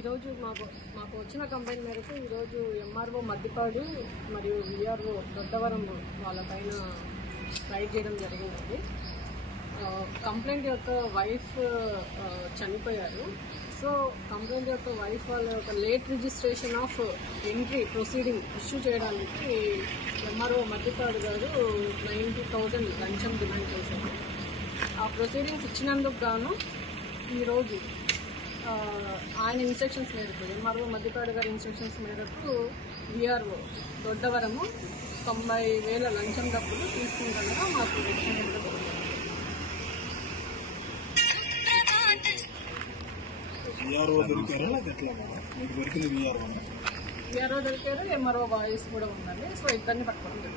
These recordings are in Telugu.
ఈరోజు మాకు వచ్చిన కంప్లైంట్ మేరకు ఈరోజు ఎంఆర్ఓ మద్దిపాడు మరియు విఆర్ఓ దొడ్డవరం వాళ్ళపైన రైడ్ చేయడం జరిగిందండి. కంప్లైంట్ యొక్క వైఫ్ చనిపోయారు. సో కంప్లైంట్ యొక్క వైఫ్ వాళ్ళ యొక్క late registration of entry proceeding issue చేయడానికి ఎంఆర్ఓ మద్దిపాడు గారు 90,000 లంచం డిమాండ్ చేశారు. ఆ ప్రొసీడింగ్స్ ఇచ్చినందుకు గాను ఈరోజు ఆయన ఇన్స్ట్రక్షన్స్ మేరకు ఎంఆర్ఓ మద్దిపాడు గారి ఇన్స్ట్రక్షన్స్ మేరకు విఆర్ఓ దొడ్డవరము 90,000 లంచం డబ్బులు తీసుకుంటాగా మాకు విఆర్ఓ దొరికారు. ఎంఆర్ఓ వాయిస్ కూడా ఉందండి. సో ఇద్దరిని పట్టుకోవడం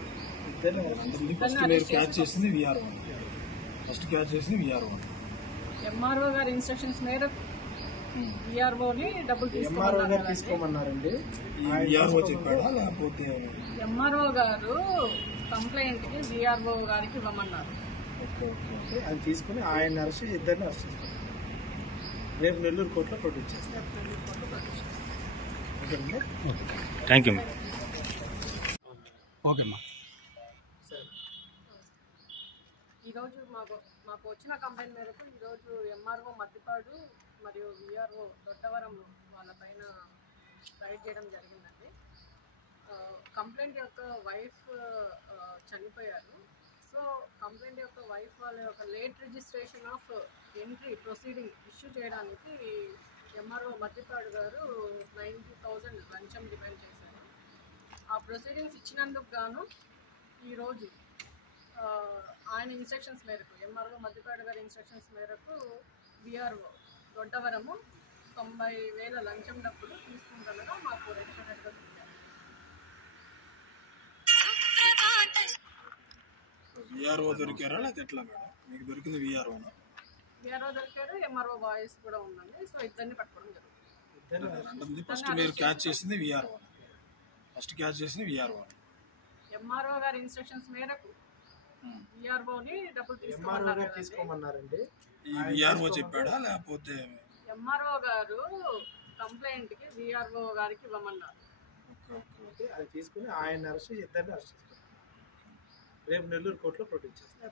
ఎంఆర్ఓ గారి ఇన్స్ట్రక్షన్స్ మేరకు విఆర్ఓని డబ్బులు తీసుకోమన్నారండి. ఎంఆర్ఓ గారు కంప్లైంట్ కి విఆర్ఓ గారికి ఇవ్వమన్నారు. అది తీసుకుని ఆయన అరెస్ట్ ఇద్దరిని అరెస్ట్ చేస్తారు. రేపు నెల్లూరు కోర్టులో ప్రొడ్యూస్ చేస్తారు. Thank you. ఓకేమ్మా. ఈరోజు మాకు వచ్చిన కంప్లైంట్ మేరకు ఈరోజు ఎంఆర్ఓ మద్దిపాడు మరియు విఆర్ఓ దొడ్డవరం వాళ్ళపైన రైడ్ చేయడం జరిగిందండి. కంప్లైంట్ యొక్క వైఫ్ చనిపోయారు. సో కంప్లైంట్ యొక్క వైఫ్ వాళ్ళ యొక్క late registration of entry proceeding issue చేయడానికి ఎంఆర్ఓ మద్దిపాడు గారు 90,000 లంచం డిమాండ్ చేశారు. ఆ ప్రొసీడింగ్స్ ఇచ్చినందుకు గాను ఈరోజు ఆయన ఇన్స్ట్రక్షన్స్ మేరకు ఎంఆర్ఓ మద్దిపాడు గారి ఇన్స్ట్రక్షన్స్ మేరకు విఆర్ఓ దొడ్డవరము 90,000 లంచం డబ్బులు తీసుకుంటుండగా మాకు రెస్టారెంట్గా దొరికారు. విఆర్ఓ దొరికారా లేదా ఎట్లా మేడం? మీకు దొరికింది విఆర్ఓ దొరికారు. ఎంఆర్ఓ వాయిస్ కూడా ఉందండి. సో ఇద్దరిని పట్టుకోవడం జరుగుతుంది. ఫస్ట్ మీరు క్యాచ్ చేసింది విఆర్ఓ. ఎంఆర్ఓ గారి ఇన్స్ట్రక్షన్స్ మేరకు విఆర్ఓని డబ్బులు తీసుకోమన్నారండి. విఆర్ఓ చెప్పాడా లేకపోతే ఎంఆర్ఓ గారు కంప్లైంట్ కి విఆర్ఓ గారికి ఇవ్వమన్నారు. అది తీసుకుని ఆయన అరెస్ట్ ఇద్దరిని అరెస్ట్ చేస్తారు. రేపు నెల్లూరు కోర్టులో ప్రొడ్యూస్ చేస్తారు.